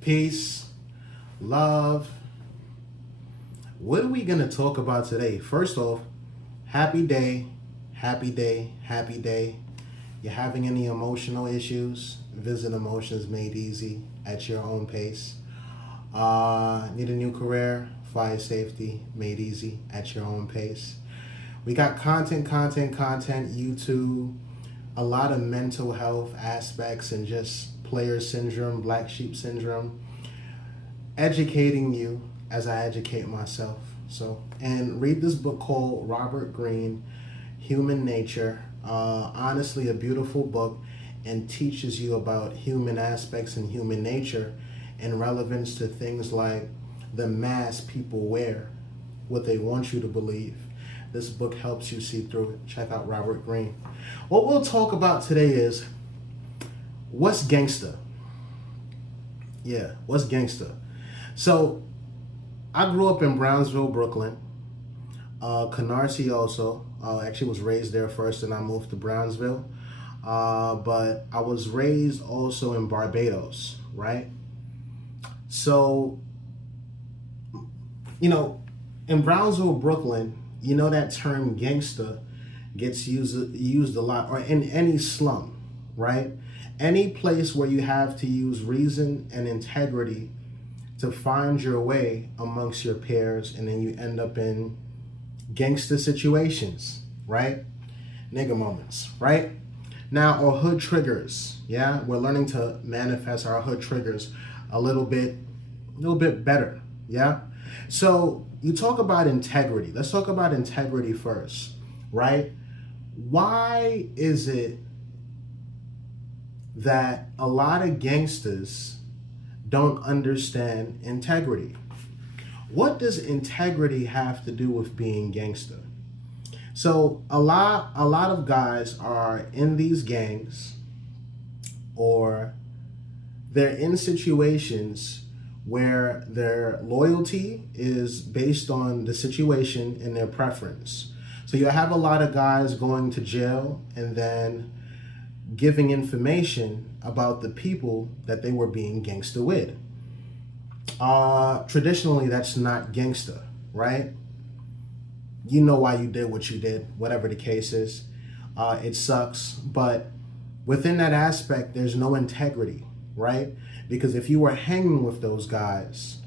Peace, love. What are we going to talk about today? First off, happy day, happy day, happy day. You're having any emotional issues? Visit Emotions Made Easy at your own pace. Need a new career? Fire safety made easy at your own pace. We got content, YouTube, a lot of mental health aspects and just player syndrome, black sheep syndrome, educating you as I educate myself. And read this book called Robert Greene, Human Nature. Honestly, a beautiful book, and teaches you about human aspects and human nature in relevance to things like the mask people wear, what they want you to believe. This book helps you see through it. Check out Robert Greene. What we'll talk about today is, what's gangsta? Yeah, what's gangsta? So, I grew up in Brownsville, Brooklyn. Canarsie also. Actually was raised there first, and I moved to Brownsville. But I was raised also in Barbados, right? So, in Brownsville, Brooklyn, that term gangsta gets used a lot, or in any slum, right? Any place where you have to use reason and integrity to find your way amongst your peers, and then you end up in gangster situations, right? Nigga moments, right? Now, our hood triggers, yeah? We're learning to manifest our hood triggers a little bit better, yeah? So, you talk about integrity. Let's talk about integrity first, right? Why is it that a lot of gangsters don't understand integrity? What does integrity have to do with being gangster? So a lot of guys are in these gangs, or they're in situations where their loyalty is based on the situation and their preference. So you have a lot of guys going to jail and then giving information about the people that they were being gangster with. Traditionally, that's not gangster, right? You know why you did what you did, whatever the case is. It sucks, but within that aspect, there's no integrity, right? Because if you were hanging with those guys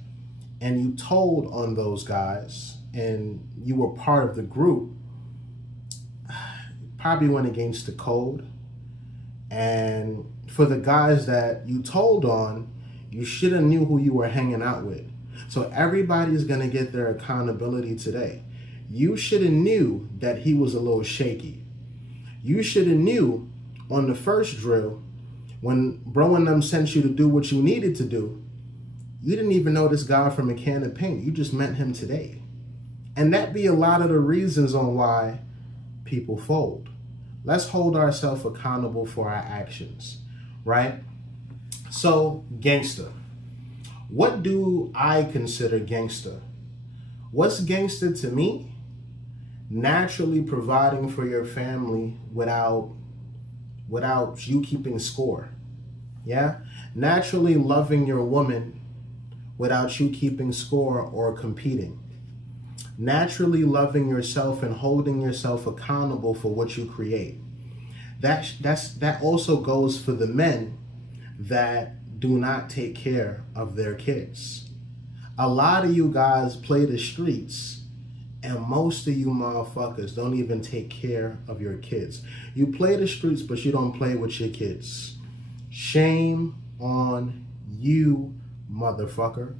and you told on those guys and you were part of the group, probably went against the code. And for the guys that you told on, you should have knew who you were hanging out with. So everybody's gonna get their accountability today. You should have knew that he was a little shaky. You should have knew on the first drill, when bro and them sent you to do what you needed to do, you didn't even know this guy from a can of paint. You just met him today. And that be a lot of the reasons on why people fold. Let's hold ourselves accountable for our actions, right? So, gangster. What do I consider gangster? What's gangster to me? Naturally providing for your family without you keeping score. Yeah? Naturally loving your woman without you keeping score or competing. Naturally loving yourself and holding yourself accountable for what you create. That also goes for the men that do not take care of their kids. A lot of you guys play the streets, and most of you motherfuckers don't even take care of your kids. You play the streets, but you don't play with your kids. Shame on you, motherfucker.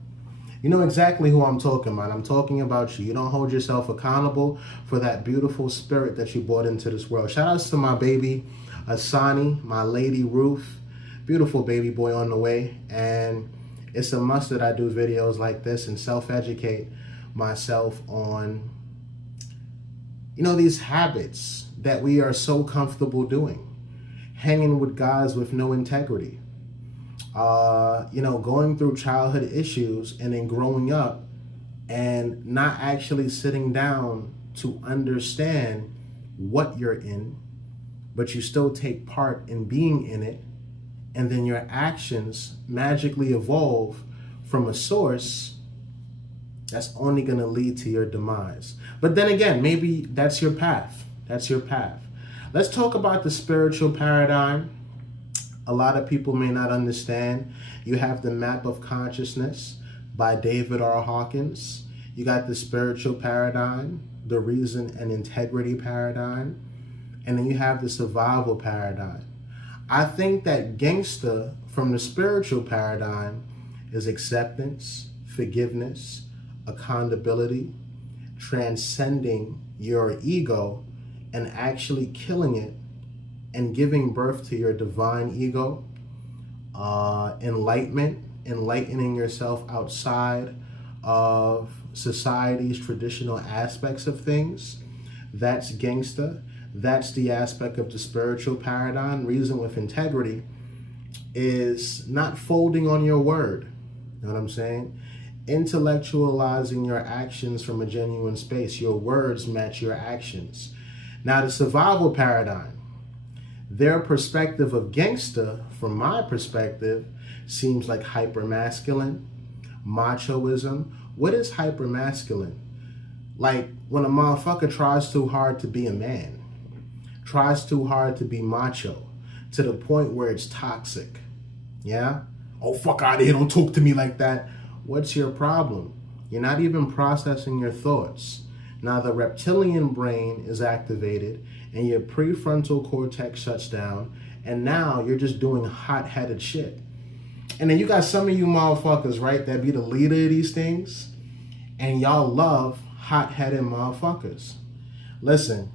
You know exactly who I'm talking about. I'm talking about you. You don't hold yourself accountable for that beautiful spirit that you brought into this world. Shout outs to my baby, Asani, my lady Ruth. Beautiful baby boy on the way. And it's a must that I do videos like this and self-educate myself on, these habits that we are so comfortable doing. Hanging with guys with no integrity. Going through childhood issues and then growing up and not actually sitting down to understand what you're in, but you still take part in being in it and then your actions magically evolve from a source that's only going to lead to your demise. But then again, maybe that's your path. That's your path. Let's talk about the spiritual paradigm. A lot of people may not understand. You have the Map of Consciousness by David R. Hawkins. You got the spiritual paradigm, the reason and integrity paradigm, and then you have the survival paradigm. I think that gangster from the spiritual paradigm is acceptance, forgiveness, accountability, transcending your ego and actually killing it and giving birth to your divine ego, enlightening yourself outside of society's traditional aspects of things. That's gangster. That's the aspect of the spiritual paradigm. Reason with integrity is not folding on your word. You know what I'm saying? Intellectualizing your actions from a genuine space. Your words match your actions. Now, the survival paradigm, their perspective of gangster, from my perspective, seems like hypermasculine, machoism. What is hypermasculine? Like when a motherfucker tries too hard to be a man, tries too hard to be macho, to the point where it's toxic. Yeah? Oh, fuck out of here, don't talk to me like that. What's your problem? You're not even processing your thoughts. Now the reptilian brain is activated and your prefrontal cortex shuts down, and now you're just doing hot-headed shit. And then you got some of you motherfuckers, right, that be the leader of these things, and y'all love hot-headed motherfuckers. Listen,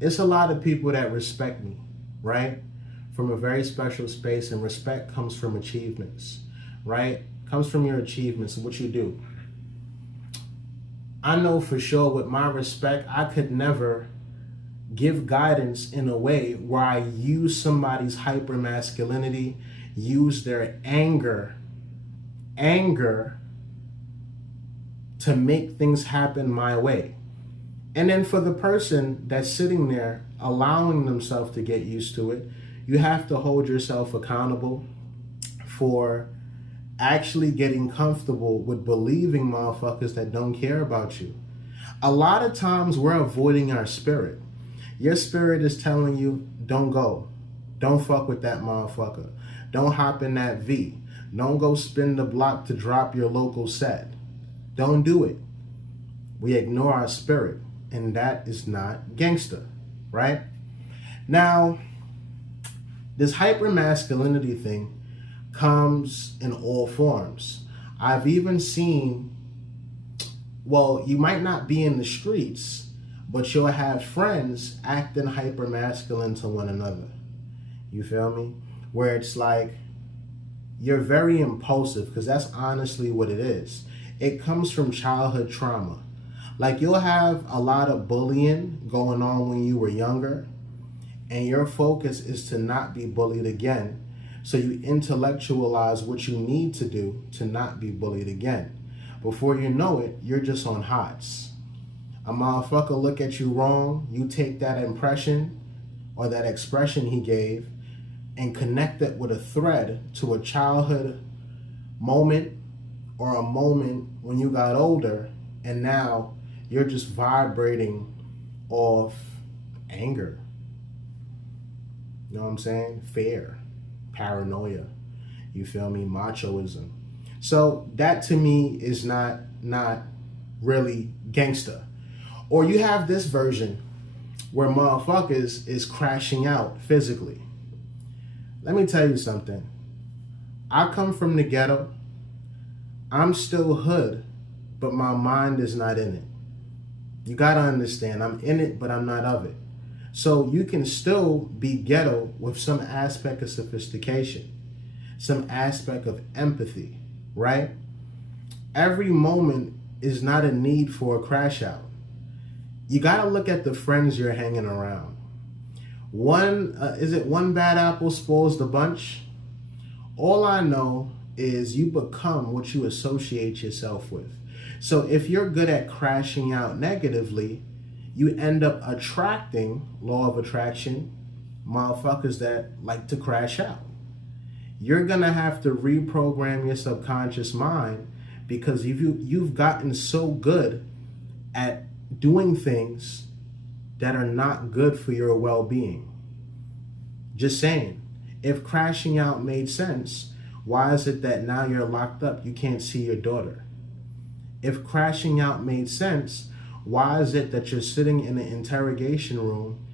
it's a lot of people that respect me, right? From a very special space, and respect comes from achievements, right? Comes from your achievements and what you do. I know for sure with my respect, I could never give guidance in a way where I use somebody's hypermasculinity, use their anger to make things happen my way. And then for the person that's sitting there allowing themselves to get used to it, you have to hold yourself accountable for actually getting comfortable with believing motherfuckers that don't care about you. A lot of times we're avoiding our spirit. Your spirit is telling you, don't go. Don't fuck with that motherfucker. Don't hop in that V. Don't go spin the block to drop your local set. Don't do it. We ignore our spirit, and that is not gangster, right? Now, this hypermasculinity thing comes in all forms. I've even seen, well, you might not be in the streets, but you'll have friends acting hypermasculine to one another. You feel me? Where it's like, you're very impulsive, because that's honestly what it is. It comes from childhood trauma. Like, you'll have a lot of bullying going on when you were younger, and your focus is to not be bullied again. So you intellectualize what you need to do to not be bullied again. Before you know it, you're just on hots. A motherfucker look at you wrong, you take that impression or that expression he gave and connect it with a thread to a childhood moment or a moment when you got older, and now you're just vibrating off anger. You know what I'm saying? Fear, paranoia, you feel me? Machoism. So that to me is not really gangster. Or you have this version where motherfuckers is crashing out physically. Let me tell you something. I come from the ghetto. I'm still hood, but my mind is not in it. You gotta understand, I'm in it, but I'm not of it. So you can still be ghetto with some aspect of sophistication, some aspect of empathy, right? Every moment is not a need for a crash out. You gotta look at the friends you're hanging around. One bad apple spoils the bunch? All I know is you become what you associate yourself with. So if you're good at crashing out negatively, you end up attracting, law of attraction, motherfuckers that like to crash out. You're gonna have to reprogram your subconscious mind because you've gotten so good at doing things that are not good for your well-being. Just saying. If crashing out made sense, why is it that now you're locked up, you can't see your daughter? If crashing out made sense, why is it that you're sitting in an interrogation room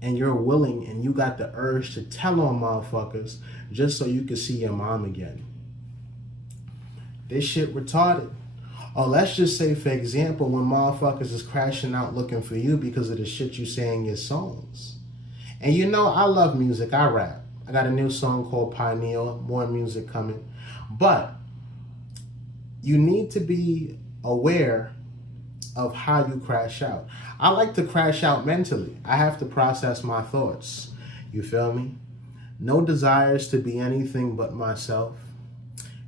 and you're willing and you got the urge to tell on motherfuckers just so you can see your mom again? This shit retarded. Or let's just say, for example, when motherfuckers is crashing out looking for you because of the shit you say in your songs. And you know, I love music, I rap. I got a new song called Pioneer, more music coming. But you need to be aware of how you crash out. I like to crash out mentally. I have to process my thoughts. You feel me? No desires to be anything but myself.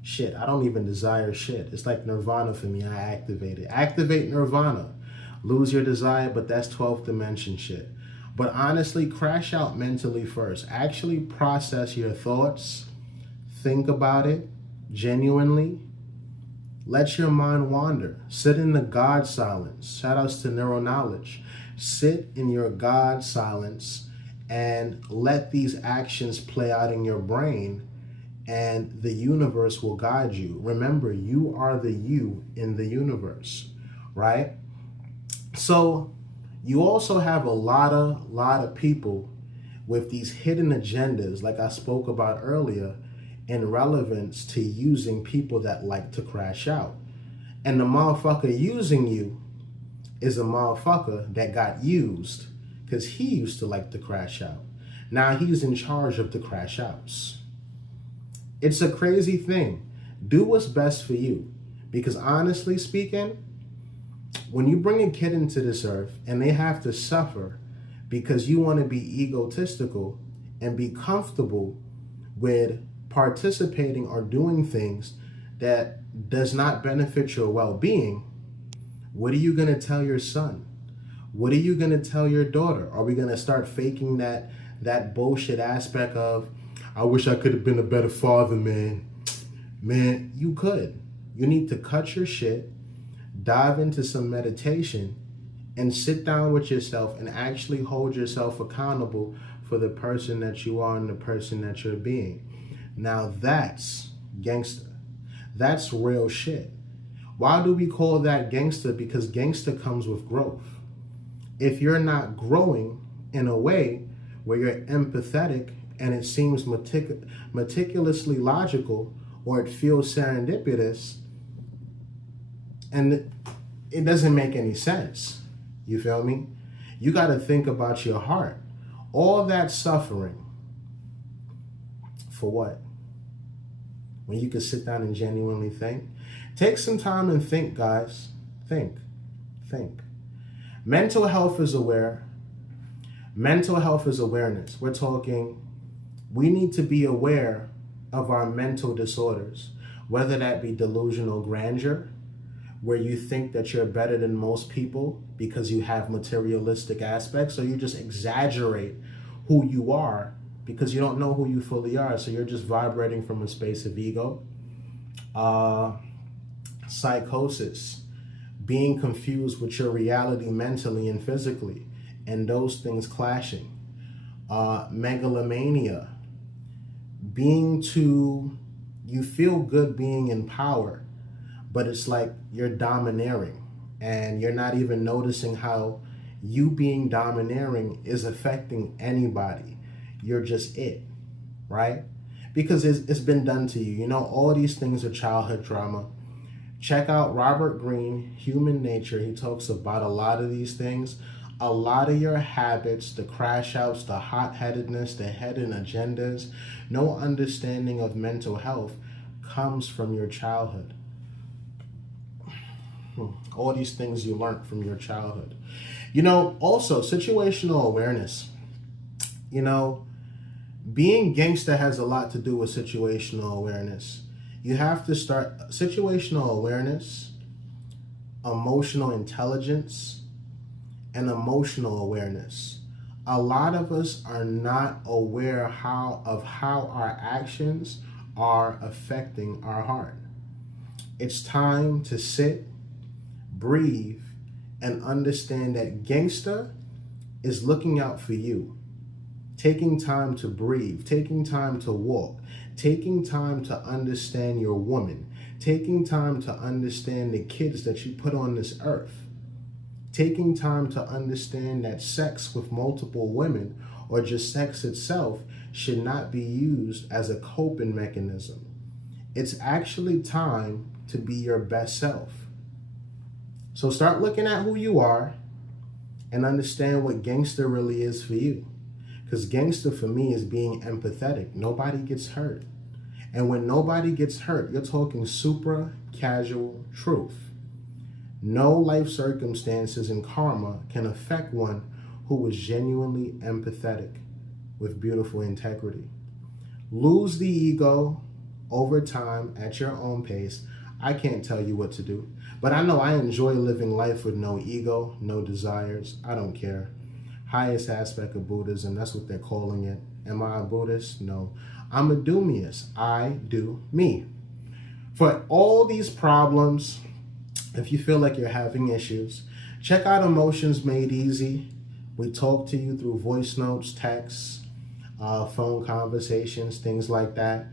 Shit, I don't even desire shit. It's like Nirvana for me. I activate it. Activate Nirvana. Lose your desire, but that's 12th dimension shit. But honestly, crash out mentally first. Actually process your thoughts. Think about it genuinely. Let your mind wander. Sit in the God silence. Shout outs to Neuro Knowledge. Sit in your God silence and let these actions play out in your brain, and the universe will guide you. Remember, you are the you in the universe, right? So you also have a lot of people with these hidden agendas, like I spoke about earlier, in relevance to using people that like to crash out. And the motherfucker using you is a motherfucker that got used because he used to like to crash out. Now he's in charge of the crash outs. It's a crazy thing. Do what's best for you. Because honestly speaking, when you bring a kid into this earth and they have to suffer because you want to be egotistical and be comfortable with participating or doing things that does not benefit your well-being, what are you going to tell your son? What are you going to tell your daughter? Are we going to start faking that bullshit aspect of, I wish I could have been a better father, man? Man, you could. You need to cut your shit, dive into some meditation, and sit down with yourself and actually hold yourself accountable for the person that you are and the person that you're being. Now that's gangster. That's real shit. Why do we call that gangster? Because gangster comes with growth. If you're not growing in a way where you're empathetic and it seems meticulously logical, or it feels serendipitous, and it doesn't make any sense. You feel me? You got to think about your heart. All that suffering, for what? When you can sit down and genuinely think. Take some time and think, guys. Think. Mental health is aware. Mental health is awareness. We're talking, we need to be aware of our mental disorders, whether that be delusional grandeur, where you think that you're better than most people because you have materialistic aspects, or you just exaggerate who you are because you don't know who you fully are, so you're just vibrating from a space of ego. Psychosis, being confused with your reality mentally and physically, and those things clashing. Megalomania, you feel good being in power, but it's like you're domineering and you're not even noticing how you being domineering is affecting anybody. You're just it, right? Because it's been done to you. You know, all these things are childhood trauma. Check out Robert Greene, Human Nature. He talks about a lot of these things. A lot of your habits, the crash outs, the hot-headedness, the hidden agendas, no understanding of mental health comes from your childhood. All these things you learned from your childhood. You know, also situational awareness. You know, being gangster has a lot to do with situational awareness. You have to start situational awareness, emotional intelligence, and emotional awareness. A lot of us are not aware of how our actions are affecting our heart. It's time to sit, breathe, and understand that gangsta is looking out for you. Taking time to breathe, taking time to walk, taking time to understand your woman, taking time to understand the kids that you put on this earth, taking time to understand that sex with multiple women or just sex itself should not be used as a coping mechanism. It's actually time to be your best self. So start looking at who you are and understand what gangster really is for you. Because gangster for me is being empathetic. Nobody gets hurt. And when nobody gets hurt, you're talking super casual truth. No life circumstances and karma can affect one who is genuinely empathetic with beautiful integrity. Lose the ego over time at your own pace. I can't tell you what to do, but I know I enjoy living life with no ego, no desires. I don't care. Highest aspect of Buddhism, that's what they're calling it. Am I a Buddhist? No. I'm a doomiest. I do me. For all these problems, if you feel like you're having issues, check out Emotions Made Easy. We talk to you through voice notes, texts, phone conversations, things like that.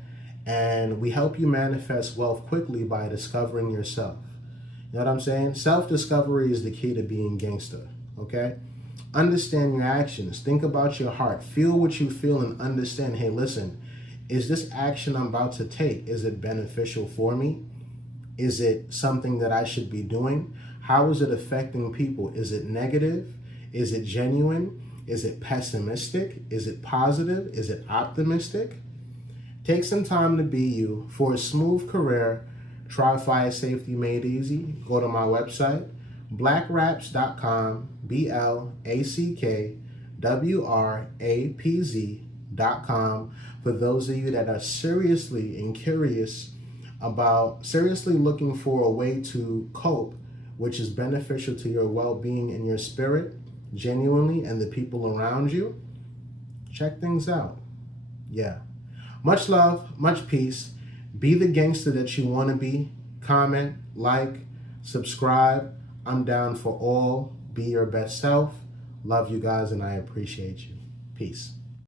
And we help you manifest wealth quickly by discovering yourself. You know what I'm saying? Self-discovery is the key to being gangster, okay? Understand your actions. Think about your heart. Feel what you feel and understand, hey, listen, is this action I'm about to take, is it beneficial for me? Is it something that I should be doing? How is it affecting people? Is it negative? Is it genuine? Is it pessimistic? Is it positive? Is it optimistic? Take some time to be you. For a smooth career, try Fire Safety Made Easy. Go to my website, blackwraps.com, blackwrapz.com. For those of you that are seriously and curious about seriously looking for a way to cope, which is beneficial to your well-being and your spirit, genuinely, and the people around you, check things out. Yeah. Much love, much peace. Be the gangster that you want to be. Comment, like, subscribe. I'm down for all. Be your best self. Love you guys, and I appreciate you. Peace.